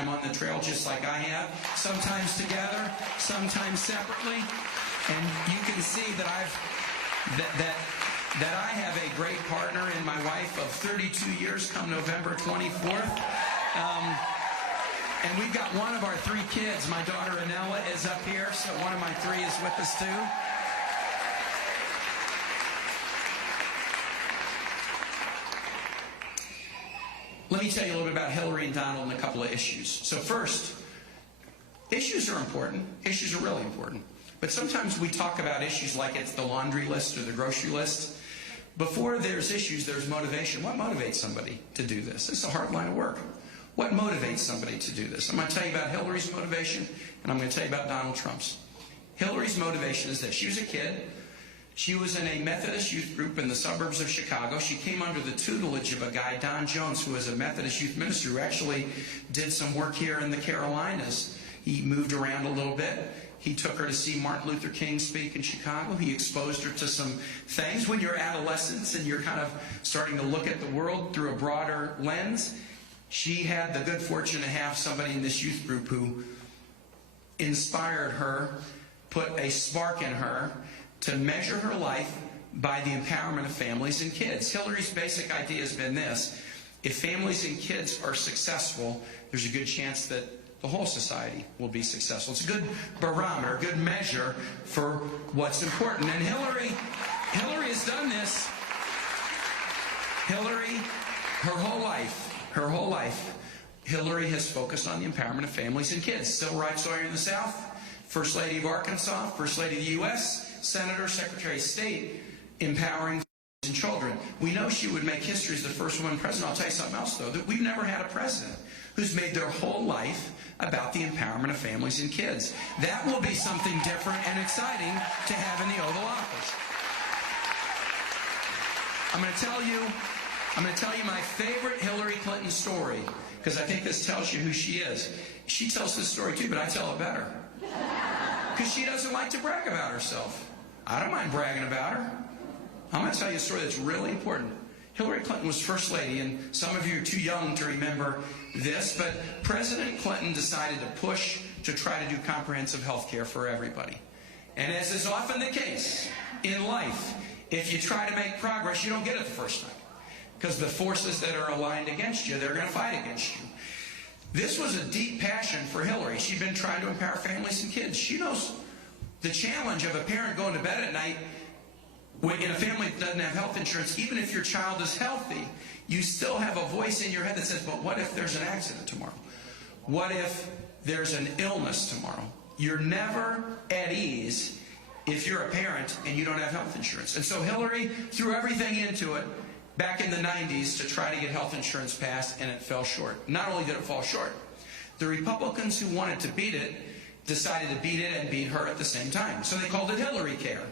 time on the trail just like I have, sometimes together, sometimes separately. And you can see that I have a great partner in my wife of 32 years come November 24th. And we've got one of our 3 kids. My daughter Anella is up here, so one of my 3 is with us too. Let me tell you a little bit about Hillary and Donald and a couple of issues. So first, issues are important. Issues are really important. But sometimes we talk about issues like it's the laundry list or the grocery list. Before there's issues, there's motivation. What motivates somebody to do this? It's a hard line of work. What motivates somebody to do this? I'm going to tell you about Hillary's motivation, and I'm going to tell you about Donald Trump's. Hillary's motivation is this. She was a kid. She was in a Methodist youth group in the suburbs of Chicago. She came under the tutelage of a guy, Don Jones, who was a Methodist youth minister who actually did some work here in the Carolinas. He moved around a little bit. He took her to see Martin Luther King speak in Chicago. He exposed her to some things. When you're adolescents and you're kind of starting to look at the world through a broader lens, she had the good fortune to have somebody in this youth group who inspired her, put a spark in her to measure her life by the empowerment of families and kids. Hillary's basic idea has been this: if families and kids are successful, there's a good chance that the whole society will be successful. It's a good barometer, a good measure for what's important. And Hillary has done this. Hillary, her whole life, Hillary has focused on the empowerment of families and kids. Civil rights lawyer in the South, First Lady of Arkansas, First Lady of the U.S., Senator, Secretary of State, empowering families and children. We know she would make history as the first woman president. I'll tell you something else, though, that we've never had a president who's made their whole life about the empowerment of families and kids. That will be something different and exciting to have in the Oval Office. I'm going to tell you my favorite Hillary Clinton story, because I think this tells you who she is. She tells this story too, but I tell it better. Because she doesn't like to brag about herself. I don't mind bragging about her. I'm going to tell you a story that's really important. Hillary Clinton was First Lady, and some of you are too young to remember this, but President Clinton decided to push to try to do comprehensive health care for everybody. And as is often the case in life, if you try to make progress, you don't get it the first time. Because the forces that are aligned against you, they're going to fight against you. This was a deep passion for Hillary. She'd been trying to empower families and kids. She knows the challenge of a parent going to bed at night in a family that doesn't have health insurance. Even if your child is healthy, you still have a voice in your head that says, but what if there's an accident tomorrow? What if there's an illness tomorrow? You're never at ease if you're a parent and you don't have health insurance. And so Hillary threw everything into it back in the 90s to try to get health insurance passed, and it fell short. Not only did it fall short, the Republicans who wanted to beat it decided to beat it and beat her at the same time. So they called it Hillary Care.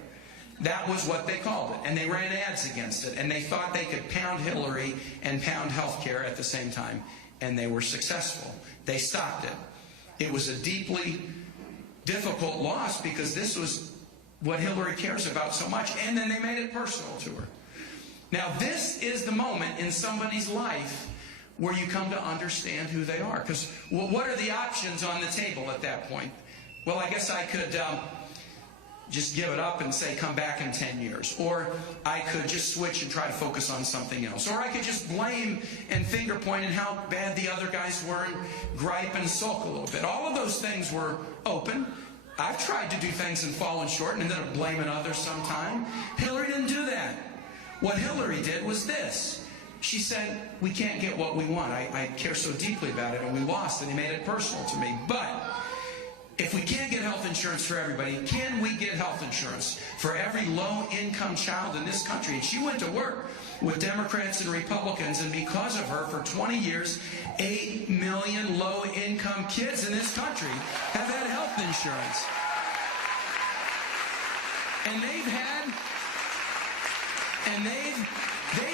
That was what they called it. And they ran ads against it. And they thought they could pound Hillary and pound health care at the same time. And they were successful. They stopped it. It was a deeply difficult loss because this was what Hillary cares about so much. And then they made it personal to her. Now, this is the moment in somebody's life where you come to understand who they are. Because what are the options on the table at that point? Well, I guess I could just give it up and say come back in 10 years. Or I could just switch and try to focus on something else. Or I could just blame and finger point at how bad the other guys were and gripe and sulk a little bit. All of those things were open. I've tried to do things and fallen short and ended up blaming others sometime. Hillary didn't do that. What Hillary did was this. She said, we can't get what we want. I care so deeply about it, and we lost, and he made it personal to me. But if we can't get health insurance for everybody, can we get health insurance for every low-income child in this country? And she went to work with Democrats and Republicans, and because of her, for 20 years, 8 million low-income kids in this country have had health insurance. And they've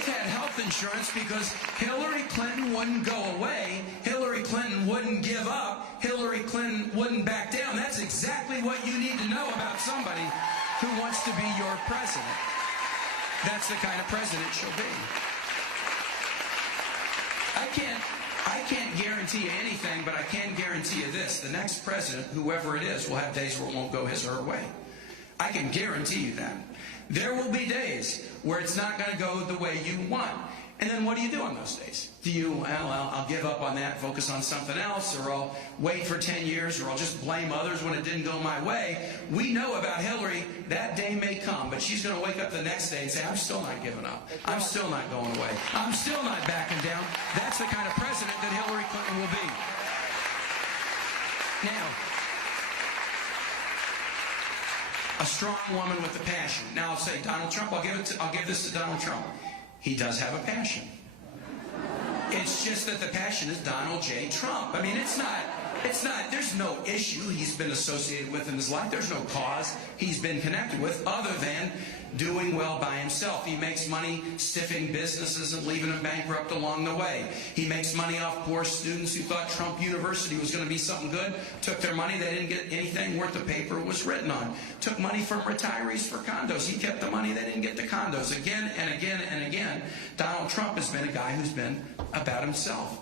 had health insurance because Hillary Clinton wouldn't go away. Hillary Clinton wouldn't give up. Hillary Clinton wouldn't back down. That's exactly what you need to know about somebody who wants to be your president. That's the kind of president she'll be. I can't guarantee you anything, but I can guarantee you this. The next president, whoever it is, will have days where it won't go his or her way. I can guarantee you that. There will be days where it's not going to go the way you want. And then what do you do on those days? Do you, well, I'll give up on that, focus on something else, or I'll wait for 10 years, or I'll just blame others when it didn't go my way? We know about Hillary, that day may come, but she's going to wake up the next day and say, I'm still not giving up. I'm still not going away. I'm still not backing down. That's the kind of president that Hillary Clinton will be. Now, a strong woman with a passion. Now I'll say Donald Trump, I'll give this to Donald Trump. He does have a passion. It's just that the passion is Donald J. Trump. I mean, it's not, there's no issue he's been associated with in his life. There's no cause he's been connected with other than doing well by himself. He makes money stiffing businesses and leaving them bankrupt along the way. He makes money off poor students who thought Trump University was going to be something good, took their money, they didn't get anything worth the paper it was written on. Took money from retirees for condos. He kept the money, they didn't get the condos. Again and again and again, Donald Trump has been a guy who's been about himself.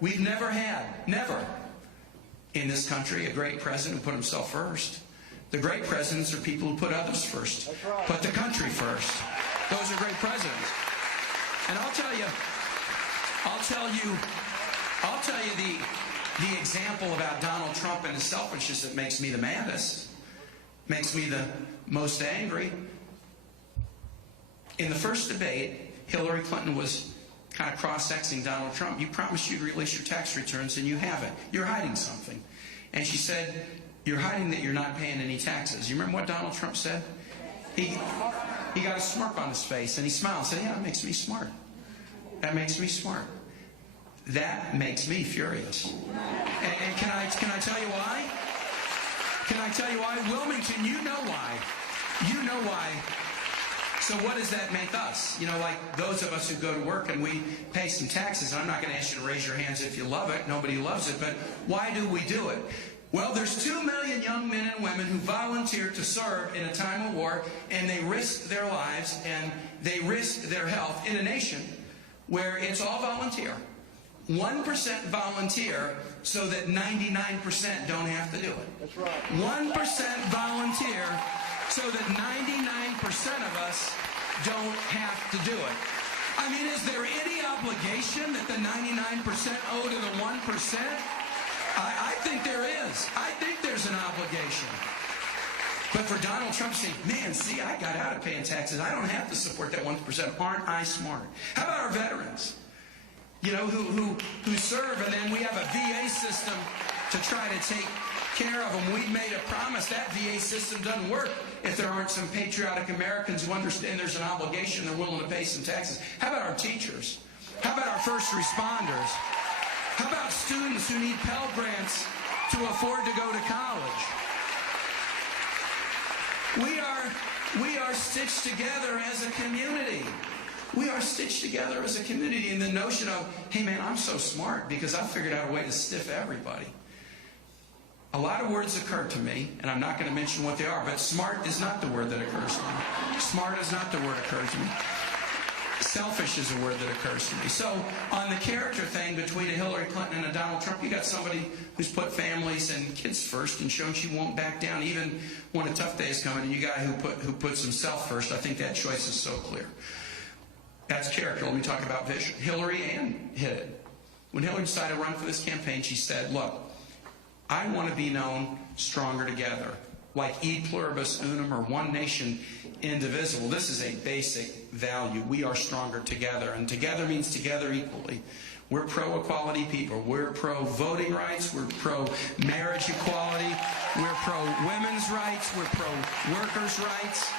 We've never had, in this country, a great president who put himself first. The great presidents are people who put others first. Right. Put the country first. Those are great presidents. And I'll tell you the example about Donald Trump and his selfishness that makes me the maddest, makes me the most angry. In the first debate, Hillary Clinton was kind of cross-sexing Donald Trump. You promised you'd release your tax returns and you haven't. You're hiding something. And she said, you're hiding that you're not paying any taxes. You remember what Donald Trump said? He got a smirk on his face and he smiled and said, yeah, that makes me smart. That makes me smart. That makes me furious. And can I tell you why? Can I tell you why? Wilmington, you know why. You know why. So what does that make us? You know, like those of us who go to work and we pay some taxes, and I'm not going to ask you to raise your hands if you love it. Nobody loves it. But why do we do it? Well, there's 2 million young men and women who volunteer to serve in a time of war, and they risk their lives and they risk their health in a nation where it's all volunteer. 1% volunteer so that 99% don't have to do it. That's right. 1% volunteer so that 99% of us don't have to do it. I mean, is there any obligation that the 99% owe to the 1%? I think there is. I think there's an obligation. But for Donald Trump to say, man, see, I got out of paying taxes. I don't have to support that 1%. Aren't I smart? How about our veterans? You know, who serve, and then we have a VA system to try to take care of them. We've made a promise. That VA system doesn't work if there aren't some patriotic Americans who understand there's an obligation, they're willing to pay some taxes. How about our teachers? How about our first responders? How about students who need Pell Grants to afford to go to college? We are stitched together as a community. We are stitched together as a community in the notion of, hey man, I'm so smart because I figured out a way to stiff everybody. A lot of words occur to me, and I'm not going to mention what they are, but smart is not the word that occurs to me. Smart is not the word that occurs to me. Selfish is a word that occurs to me. So on the character thing between a Hillary Clinton and a Donald Trump, you got somebody who's put families and kids first and shown she won't back down even when a tough day is coming, and you got a guy who puts himself first. I think that choice is so clear. That's character. Let me talk about vision. Hillary hit it. When Hillary decided to run for this campaign, she said, look, I want to be known stronger together, like e pluribus unum, or one nation indivisible. This is a basic value. We are stronger together, and together means together equally. We're pro-equality people. We're pro-voting rights. We're pro-marriage equality. We're pro-women's rights. We're pro-workers' rights.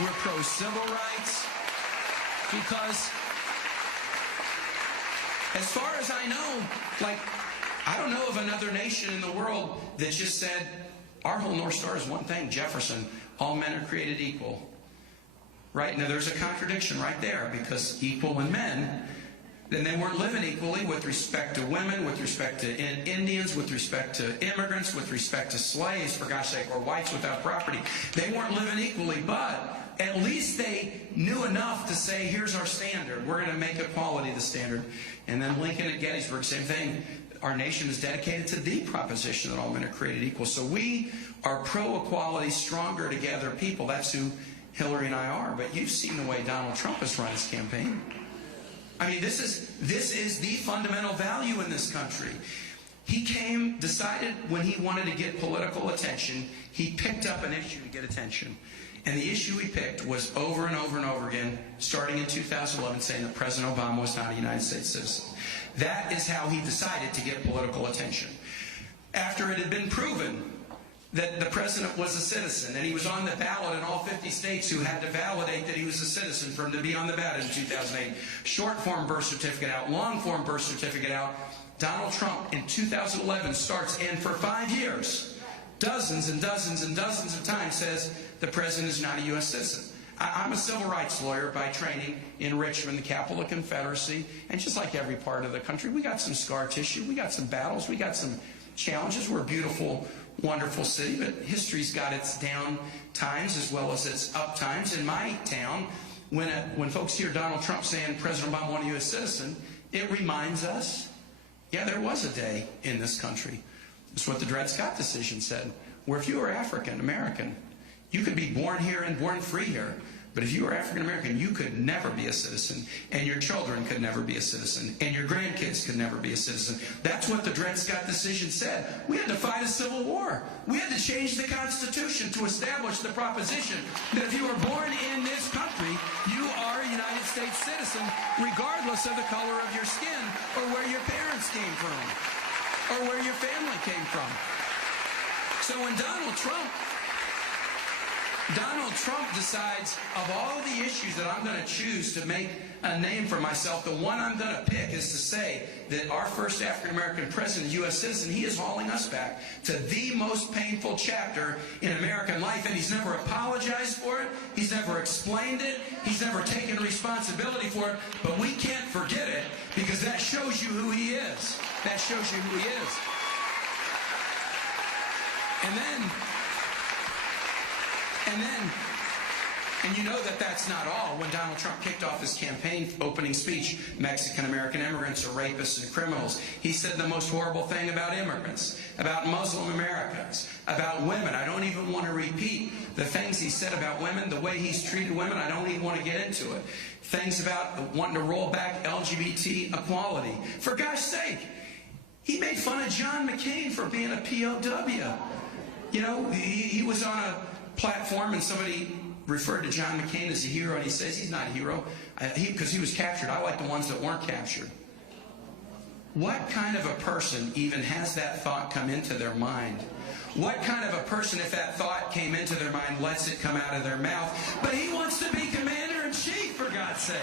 We're pro-civil rights. Because as far as I know, like, I don't know of another nation in the world that just said, our whole North Star is one thing, Jefferson, all men are created equal. Right? Now there's a contradiction right there, because equal in men, then they weren't living equally with respect to women, with respect to Indians, with respect to immigrants, with respect to slaves, for gosh sake, or whites without property. They weren't living equally, but at least they knew enough to say, here's our standard. We're going to make equality the standard. And then Lincoln at Gettysburg, same thing. Our nation is dedicated to the proposition that all men are created equal. So we are pro-equality, stronger together people. That's who Hillary and I are. But you've seen the way Donald Trump has run his campaign. I mean, this is the fundamental value in this country. He decided when he wanted to get political attention, he picked up an issue to get attention. And the issue he picked was over and over and over again, starting in 2011, saying that President Obama was not a United States citizen. That is how he decided to get political attention. After it had been proven that the president was a citizen, and he was on the ballot in all 50 states who had to validate that he was a citizen for him to be on the ballot in 2008. Short form birth certificate out, long form birth certificate out. Donald Trump in 2011 starts, and for 5 years, dozens and dozens and dozens of times says the president is not a U.S. citizen. I'm a civil rights lawyer by training in Richmond, the capital of the Confederacy, and just like every part of the country, we got some scar tissue, we got some battles, we got some challenges. We're a beautiful, wonderful city, but history's got its down times as well as its up times. In my town, when folks hear Donald Trump saying President Obama was a U.S. citizen, it reminds us, yeah, there was a day in this country. That's what the Dred Scott decision said, where if you were African American, you could be born here and born free here. But if you were African American, you could never be a citizen, and your children could never be a citizen, and your grandkids could never be a citizen. That's what the Dred Scott decision said. We had to fight a civil war. We had to change the Constitution to establish the proposition that if you were born in this country, you are a United States citizen, regardless of the color of your skin or where your parents came from or where your family came from. So when Donald Trump decides, of all the issues that I'm going to choose to make a name for myself, the one I'm going to pick is to say that our first African-American president, U.S. citizen, he is hauling us back to the most painful chapter in American life, and he's never apologized for it, he's never explained it, he's never taken responsibility for it, but we can't forget it because that shows you who he is. That shows you who he is. And you know that that's not all. When Donald Trump kicked off his campaign opening speech, Mexican-American immigrants are rapists and criminals. He said the most horrible thing about immigrants, about Muslim Americans, about women. I don't even want to repeat the things he said about women, the way he's treated women. I don't even want to get into it. Things about wanting to roll back LGBT equality. For gosh sake, he made fun of John McCain for being a POW. You know, he was on a platform and somebody referred to John McCain as a hero, and he says he's not a hero because he was captured. I like the ones that weren't captured. What kind of a person even has that thought come into their mind? What kind of a person, if that thought came into their mind, lets it come out of their mouth? But he wants to be commander-in-chief, for God's sake.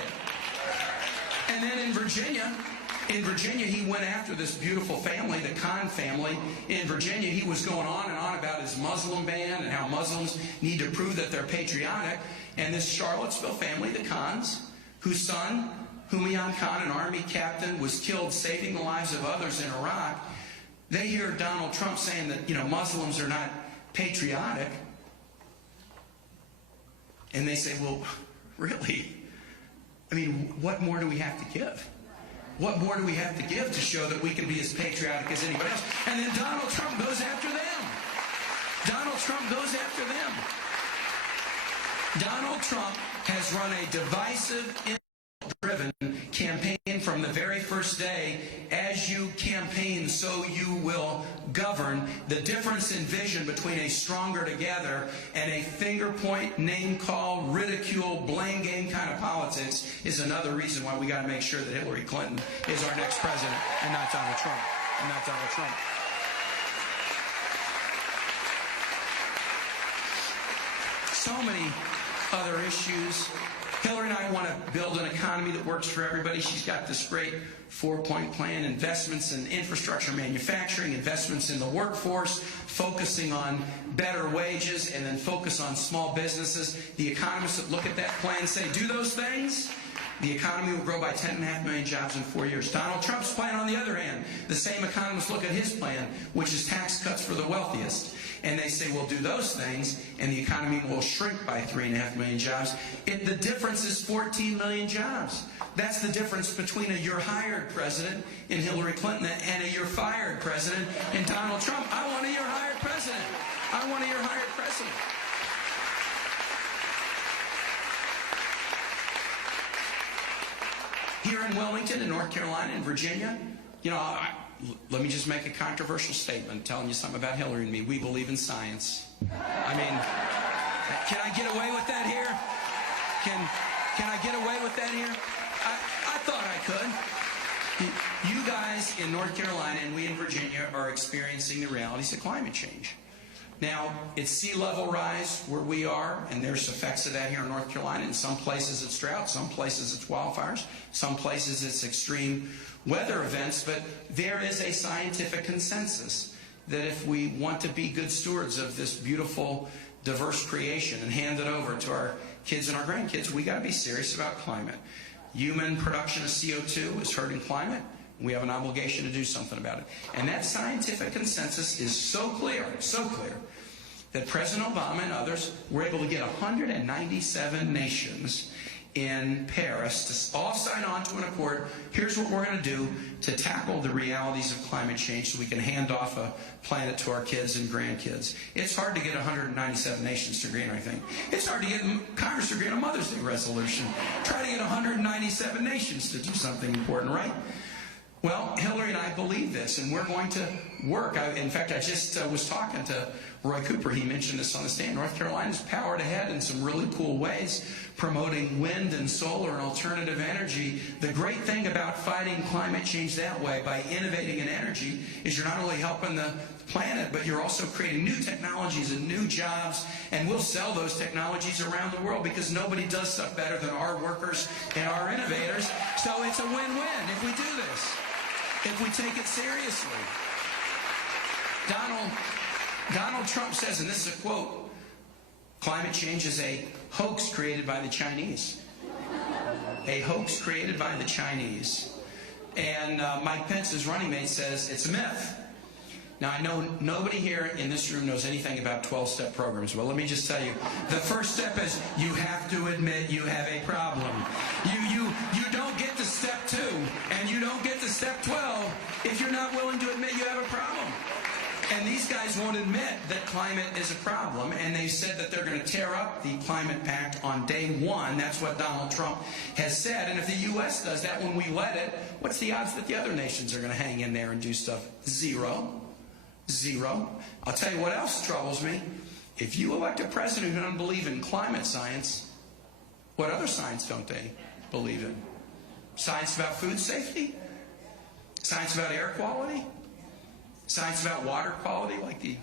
And then in Virginia, he went after this beautiful family, the Kaine family. In Virginia, he was going on and on about his Muslim ban and how Muslims need to prove that they're patriotic. And this Charlottesville family, the Kaines, whose son, Humayun Khan, an army captain, was killed saving the lives of others in Iraq, they hear Donald Trump saying that, Muslims are not patriotic. And they say, well, really? I mean, what more do we have to give? What more do we have to give to show that we can be as patriotic as anybody else? And then Donald Trump goes after them. Donald Trump goes after them. Donald Trump has run a divisive, driven campaign from the very first day. As you campaign, so you will govern. The difference in vision between a stronger together and a finger point, name call, ridicule, blame game kind of politics is another reason why we got to make sure that Hillary Clinton is our next president and not Donald Trump. And not Donald Trump. So many other issues. Hillary and I want to build an economy that works for everybody. She's got this great four-point plan, investments in infrastructure, manufacturing, investments in the workforce, focusing on better wages, and then focus on small businesses. The economists that look at that plan say, do those things, The economy will grow by 10.5 million jobs in 4 years. Donald Trump's plan, on the other hand, the same economists look at his plan, which is tax cuts for the wealthiest. And they say, we'll do those things, and the economy will shrink by 3.5 million jobs. The difference is 14 million jobs. That's the difference between a you're hired president in Hillary Clinton and a you're fired president in Donald Trump. I want a you're hired president. I want a you're hired president. Here in Wilmington, in North Carolina, in Virginia, let me just make a controversial statement telling you something about Hillary and me. We believe in science. I mean, can I get away with that here? Can I get away with that here? I thought I could. You guys in North Carolina and we in Virginia are experiencing the realities of climate change. Now, it's sea level rise where we are, and there's effects of that here in North Carolina. In some places it's drought, some places it's wildfires, some places it's extreme weather events, but there is a scientific consensus that if we want to be good stewards of this beautiful, diverse creation and hand it over to our kids and our grandkids, we got to be serious about climate. Human production of CO2 is hurting climate. We have an obligation to do something about it. And that scientific consensus is so clear, that President Obama and others were able to get 197 nations in Paris to all sign on to an accord. Here's what we're going to do to tackle the realities of climate change so we can hand off a planet to our kids and grandkids. It's hard to get 197 nations to agree on anything. It's hard to get Congress to agree on a Mother's Day resolution. Try to get 197 nations to do something important, right? Well, Hillary and I believe this, and we're going to work. In fact, I just was talking to Roy Cooper. He mentioned this on the stand. North Carolina's powered ahead in some really cool ways, promoting wind and solar and alternative energy. The great thing about fighting climate change that way, by innovating in energy, is you're not only helping the planet, but you're also creating new technologies and new jobs, and we'll sell those technologies around the world because nobody does stuff better than our workers and our innovators. So it's a win-win if we do this. If we take it seriously. Donald Trump says, and this is a quote, climate change is a hoax created by the Chinese. A hoax created by the Chinese. And Mike Pence, his running mate, says it's a myth. Now, I know nobody here in this room knows anything about 12-step programs. Well, let me just tell you, the first step is you have to admit you have a problem. You don't get to step 2, and you don't get to step 12 if you're not willing to admit you have a problem. And these guys won't admit that climate is a problem, and they said that they're going to tear up the climate pact on day 1. That's what Donald Trump has said. And if the U.S. does that when we let it, what's the odds that the other nations are going to hang in there and do stuff? Zero. I'll tell you what else troubles me. If you elect a president who doesn't believe in climate science, what other science don't they believe in? Science about food safety? Science about air quality? Science about water quality, like the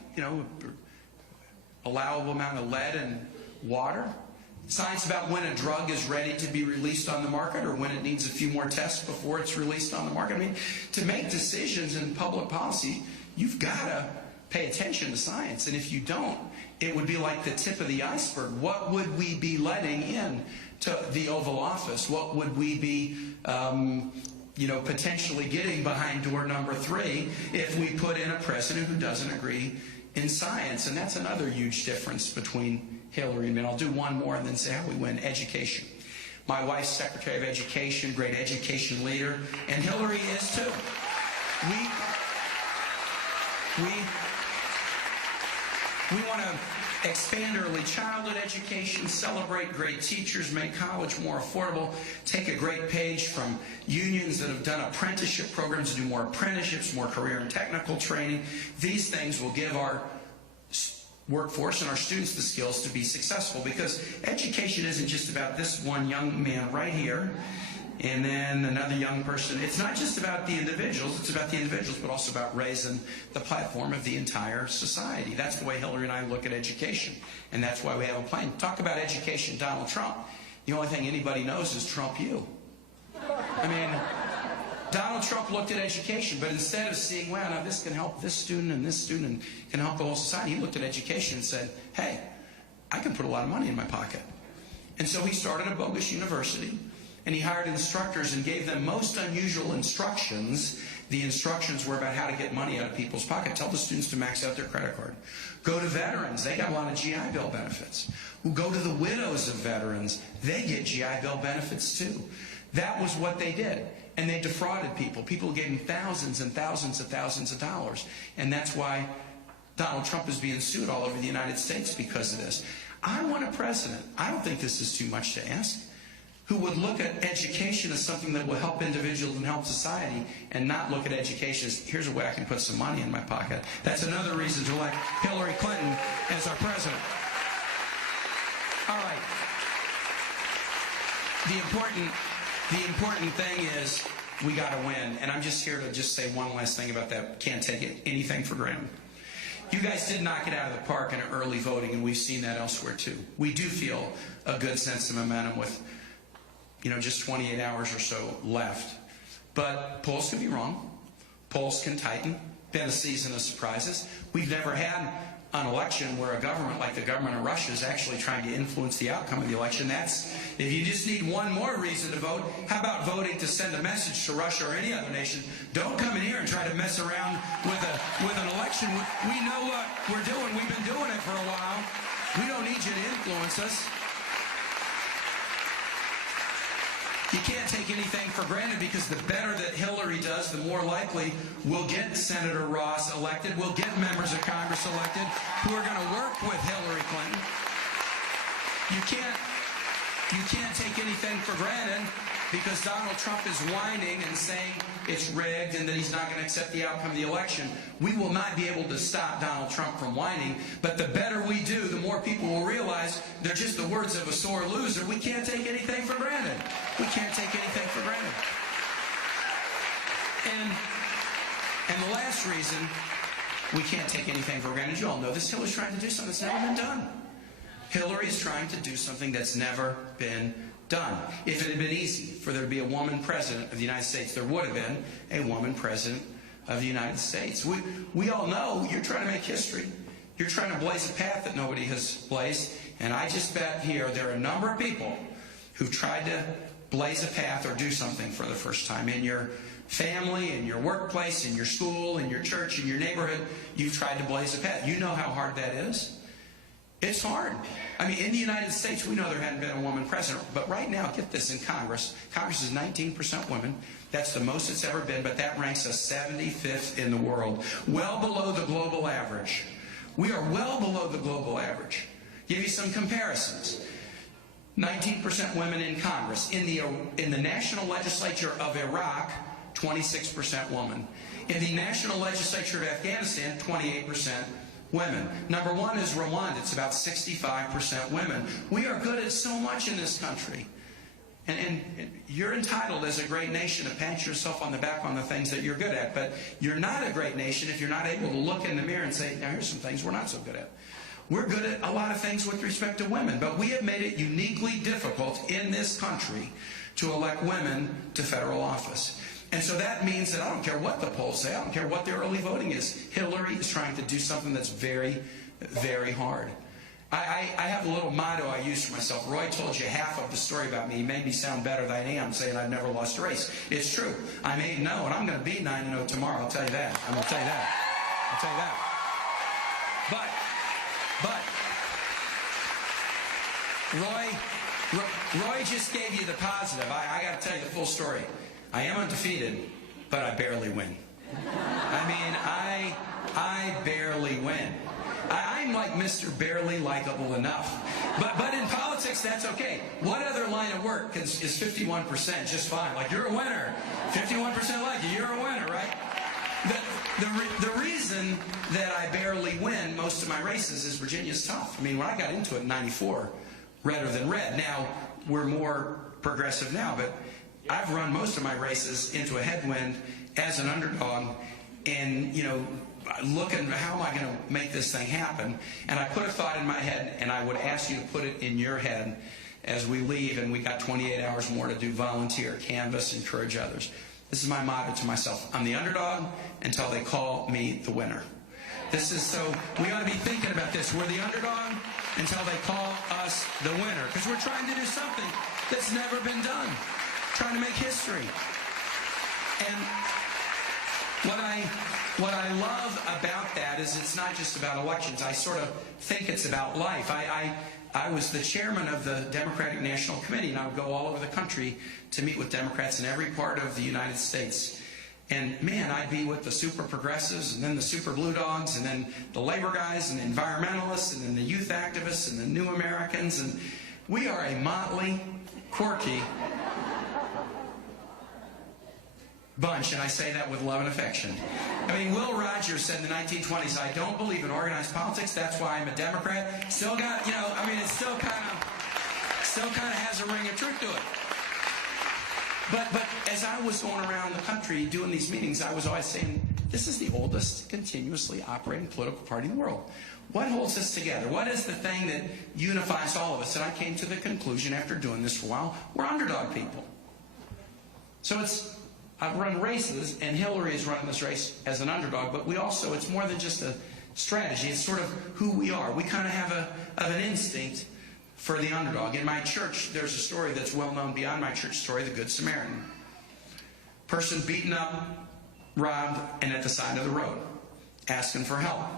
allowable amount of lead in water? Science about when a drug is ready to be released on the market or when it needs a few more tests before it's released on the market. I mean, to make decisions in public policy, you've got to pay attention to science. And if you don't, it would be like the tip of the iceberg. What would we be letting in to the Oval Office? What would we be potentially getting behind door number 3 if we put in a president who doesn't agree in science? And that's another huge difference between Hillary and me. And I'll do one more and then say how we win. Education. My wife's Secretary of Education, great education leader, and Hillary is too. We want to expand early childhood education, celebrate great teachers, make college more affordable, take a great page from unions that have done apprenticeship programs to do more apprenticeships, more career and technical training. These things will give our workforce and our students the skills to be successful, because education isn't just about this one young man right here and then another young person. It's not just about the individuals. It's about the individuals, but also about raising the platform of the entire society. That's the way Hillary and I look at education, and that's why we have a plan. Talk about education, Donald Trump. The only thing anybody knows is Trump you. I mean, Donald Trump looked at education, but instead of seeing, wow, now this can help this student and can help the whole society, he looked at education and said, hey, I can put a lot of money in my pocket. And so he started a bogus university, And he hired instructors and gave them most unusual instructions. The instructions were about how to get money out of people's pocket. Tell the students to max out their credit card. Go to veterans. They got a lot of GI Bill benefits. Go to the widows of veterans. They get GI Bill benefits too. That was what they did. And they defrauded people. People gave them thousands and thousands and thousands of dollars. And that's why Donald Trump is being sued all over the United States because of this. I want a president, I don't think this is too much to ask, who would look at education as something that will help individuals and help society, and not look at education as, here's a way I can put some money in my pocket. That's another reason to elect Hillary Clinton as our president. All right. The important thing is we got to win. And I'm just here to just say one last thing about that. Can't take anything for granted. You guys did knock it out of the park in early voting, and we've seen that elsewhere too. We do feel a good sense of momentum with, just 28 hours or so left. But polls can be wrong. Polls can tighten. Been a season of surprises. We've never had an election where a government like the government of Russia is actually trying to influence the outcome of the election. If you just need one more reason to vote, how about voting to send a message to Russia or any other nation? Don't come in here and try to mess around with an election. We know what we're doing. We've been doing it for a while. We don't need you to influence us. You can't take anything for granted, because the better that Hillary does, the more likely we'll get Senator Ross elected. We'll get members of Congress elected who are going to work with Hillary Clinton. You can't take anything for granted, because Donald Trump is whining and saying it's rigged and that he's not going to accept the outcome of the election. We will not be able to stop Donald Trump from whining, but the better we do, the more people will realize they're just the words of a sore loser. We can't take anything for granted. We can't take anything for granted. And the last reason we can't take anything for granted, you all know this, Hillary's trying to do something that's never been done. Hillary is trying to do something that's never been done. If it had been easy for there to be a woman president of the United States, there would have been a woman president of the United States. We all know you're trying to make history. You're trying to blaze a path that nobody has blazed. And I just bet here there are a number of people who've tried to blaze a path or do something for the first time. In your family, in your workplace, in your school, in your church, in your neighborhood, you've tried to blaze a path. You know how hard that is. It's hard. I mean, in the United States, we know there hadn't been a woman president. But right now, get this, in Congress is 19% women. That's the most it's ever been, but that ranks us 75th in the world. Well below the global average. We are well below the global average. Give you some comparisons. 19% women in Congress. In the national legislature of Iraq, 26% woman. In the national legislature of Afghanistan, 28% women. Number one is Rwanda. It's about 65% women. We are good at so much in this country. And you're entitled as a great nation to pat yourself on the back on the things that you're good at. But you're not a great nation if you're not able to look in the mirror and say, now here's some things we're not so good at. We're good at a lot of things with respect to women, but we have made it uniquely difficult in this country to elect women to federal office. And so that means that I don't care what the polls say, I don't care what the early voting is, Hillary is trying to do something that's very, very hard. I have a little motto I use for myself. Roy told you half of the story about me. He made me sound better than I am, saying I've never lost a race. It's true. I'm 8-0, and I'm going to be 9-0 tomorrow. I'll tell you that. I'm going to tell you that. I'll tell you that. But Roy just gave you the positive. I got to tell you the full story. I am undefeated, but I barely win. I mean, I barely win. I'm like Mr. Barely Likeable Enough. But in politics, that's okay. What other line of work is 51% just fine? Like, you're a winner. 51% like you, you're a winner, right? The reason that I barely win most of my races is Virginia's tough. I mean, when I got into it in 94, redder than red. Now, we're more progressive now, but I've run most of my races into a headwind as an underdog, and, looking, how am I going to make this thing happen? And I put a thought in my head, and I would ask you to put it in your head as we leave, and we got 28 hours more to do volunteer, canvas, encourage others. This is my motto to myself. I'm the underdog until they call me the winner. This is so, we ought to be thinking about this. We're the underdog until they call us the winner, because we're trying to do something that's never been done. trying to make history. And what I love about that is it's not just about elections. I sort of think it's about life. I was the chairman of the Democratic National Committee, and I would go all over the country to meet with Democrats in every part of the United States. And man, I'd be with the super progressives, and then the super blue dogs, and then the labor guys, and the environmentalists, and then the youth activists, and the new Americans. And we are a motley, quirky bunch, and I say that with love and affection. I mean, Will Rogers said in the 1920s, I don't believe in organized politics, that's why I'm a Democrat. Still got, you know, I mean, it still kind of has a ring of truth to it. But as I was going around the country doing these meetings, I was always saying, this is the oldest continuously operating political party in the world. What holds us together? What is the thing that unifies all of us? And I came to the conclusion after doing this for a while, we're underdog people. So I've run races, and Hillary is running this race as an underdog, but it's more than just a strategy. It's sort of who we are. We kind of have an instinct for the underdog. In my church, there's a story that's well known beyond my church story, the Good Samaritan. Person beaten up, robbed, and at the side of the road, asking for help.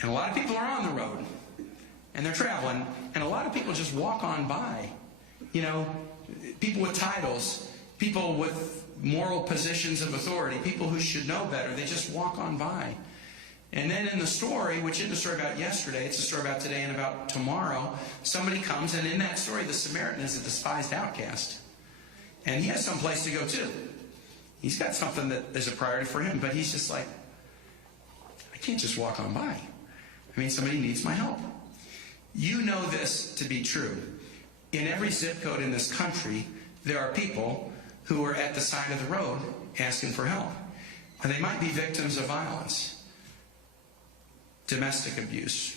And a lot of people are on the road, and they're traveling, and a lot of people just walk on by. You know, people with titles, people with moral positions of authority, people who should know better, they just walk on by. And then in the story, which isn't a story about yesterday, it's a story about today and about tomorrow, somebody comes, and in that story, the Samaritan is a despised outcast. And he has some place to go too. He's got something that is a priority for him, but he's just like, I can't just walk on by. I mean, somebody needs my help. You know this to be true. In every zip code in this country, there are people who are at the side of the road asking for help. And they might be victims of violence, domestic abuse,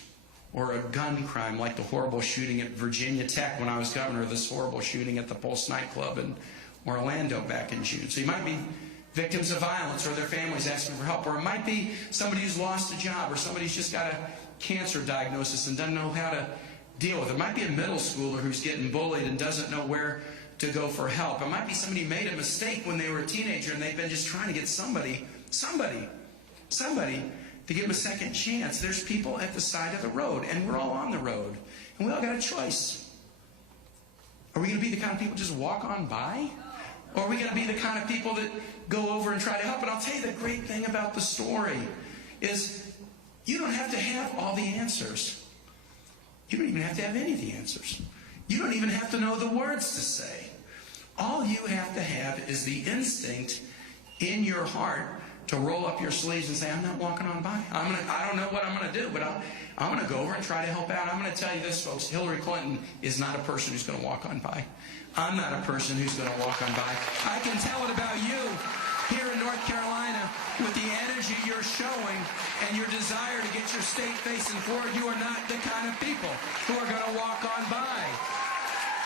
or a gun crime like the horrible shooting at Virginia Tech when I was governor, this horrible shooting at the Pulse nightclub in Orlando back in June. So you might be victims of violence, or their families asking for help, or it might be somebody who's lost a job, or somebody who's just got a cancer diagnosis and doesn't know how to deal with it. It might be a middle schooler who's getting bullied and doesn't know where to go for help. It might be somebody who made a mistake when they were a teenager and they've been just trying to get somebody to give them a second chance. There's people at the side of the road, and we're all on the road, and we all got a choice. Are we going to be the kind of people just walk on by? Or are we going to be the kind of people that go over and try to help? And I'll tell you the great thing about the story is you don't have to have all the answers. You don't even have to have any of the answers. You don't even have to know the words to say. All you have to have is the instinct in your heart to roll up your sleeves and say, I'm not walking on by. I don't know what I'm going to do, but I'm going to go over and try to help out. I'm going to tell you this, folks. Hillary Clinton is not a person who's going to walk on by. I'm not a person who's going to walk on by. I can tell it about you here in North Carolina with the energy you're showing and your desire to get your state facing forward. You are not the kind of people who are going to walk on by.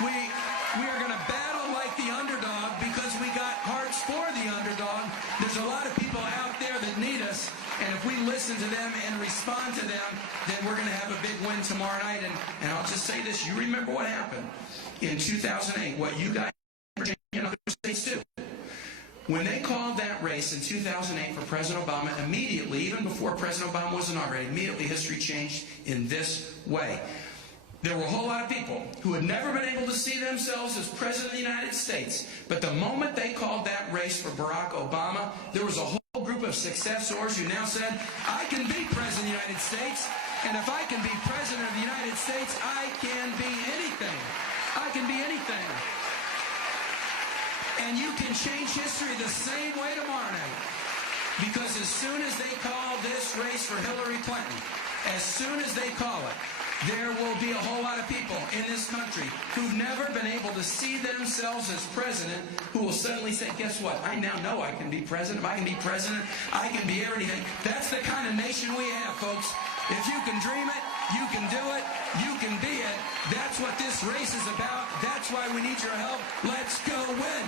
We are going to battle like the underdog because we got hearts for the underdog. There's a lot of people out there that need us, and if we listen to them and respond to them, then we're going to have a big win tomorrow night. And I'll just say this, you remember what happened in 2008, what you guys in Virginia and other states do. When they called that race in 2008 for President Obama, immediately, even before President Obama was inaugurated, immediately history changed in this way. There were a whole lot of people who had never been able to see themselves as President of the United States, but the moment they called that race for Barack Obama, there was a whole group of successors who now said, I can be President of the United States, and if I can be President of the United States, I can be anything. I can be anything. And you can change history the same way tomorrow night. Because as soon as they call this race for Hillary Clinton, as soon as they call it, there will be a whole lot of people in this country who've never been able to see themselves as president who will suddenly say, guess what? I now know I can be president. If I can be president, I can be everything. That's the kind of nation we have, folks. If you can dream it, you can do it, you can be it. That's what this race is about. That's why we need your help. Let's go win.